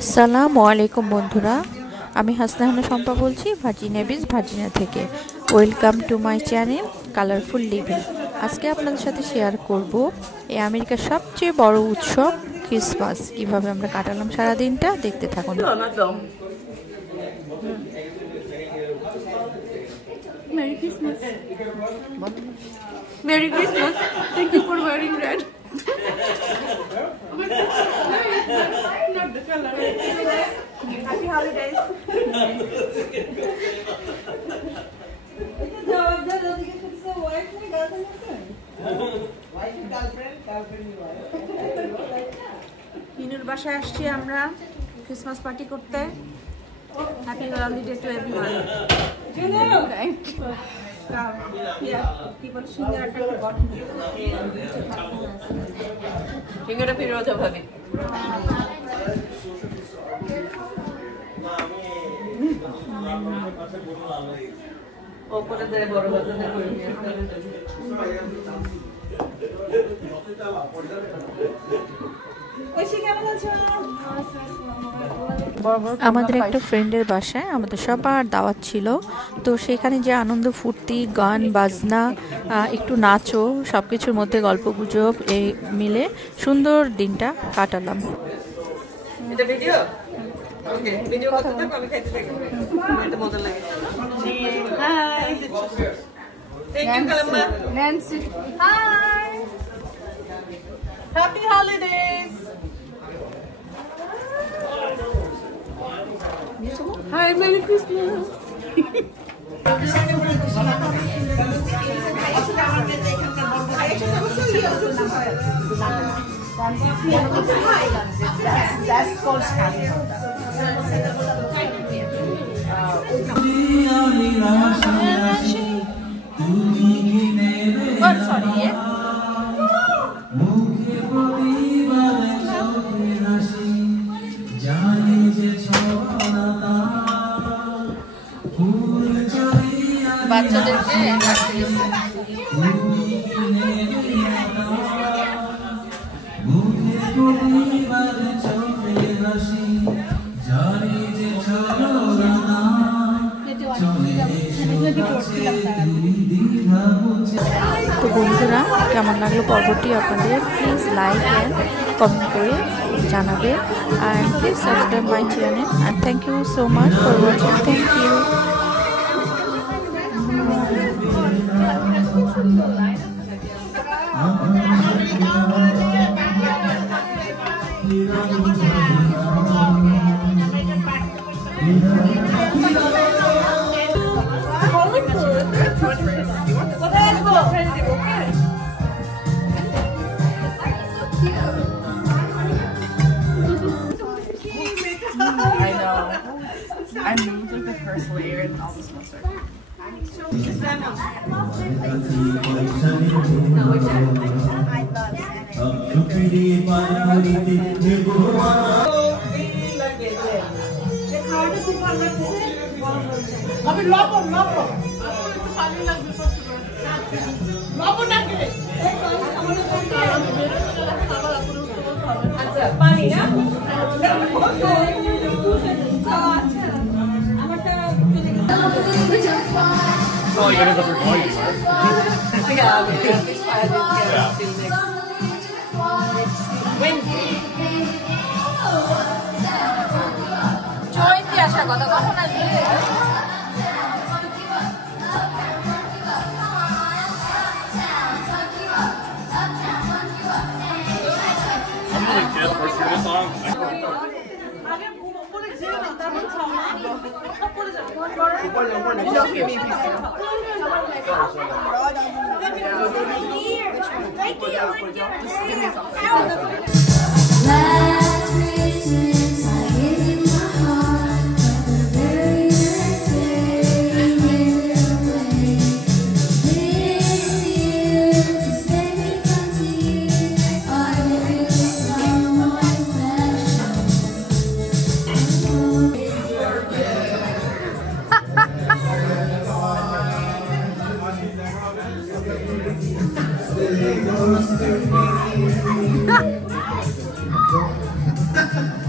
আসসালামু আলাইকুম বন্ধুরা, আমি হাসনাহানা শম্পা বলছি ভার্জিনিয়া বিচ ভার্জিনিয়া থেকে। Welcome to my channel colourful living. আজকে আপনাদের সাথে শেয়ার করব এই আমেরিকার সবচেয়ে বড় উৎসব ক্রিসমাস কিভাবে আমরা কাটালাম সারা দিনটা। দেখতে থাকুন। Merry Christmas. Merry Christmas. Thank you for wearing red. Not the color. Happy holidays. হিনুর বাসায় আসছি আমরা ক্রিসমাস পার্টি করতে। Happy holiday to everyone. সিঙ্গারা ফিরোজ ভাবে ওপরে দেয় বড় বাচ্চাদের করে নিয়ে আমাদের একটা ফ্রেন্ডের বাসায় আমাদের সবার দাওয়াত ছিল, তো সেখানে যে আনন্দ ফুর্তি গান বাজনা একটু নাচও সব কিছুর মধ্যে গল্প গুজব এই মিলে সুন্দর দিনটা কাটালাম। এটা ভিডিও ওকে ভিডিও করতে থাকো, আমি খাইতে থাকি, এটা মজা লাগে। হাই থ্যাংক ইউ কালাম্মা Nancy. Hi happy holidays. Hi, Merry Christmas. That's called Scandal. Oh, sorry. বাচ্চাদেরকে তো বন্ধুরা, কেমন লাগলো পর্বটি আপনাদের? প্লিজ লাইক অ্যান্ড কমেন্ট করে জানাবে, and please subscribe my channel, and thank you so much for watching. Thank you. I know. I moved like the first layer and all this monster. পানি না Oh, you're gonna go for volume, I'm really dead first hear this song. Ha! Nancy!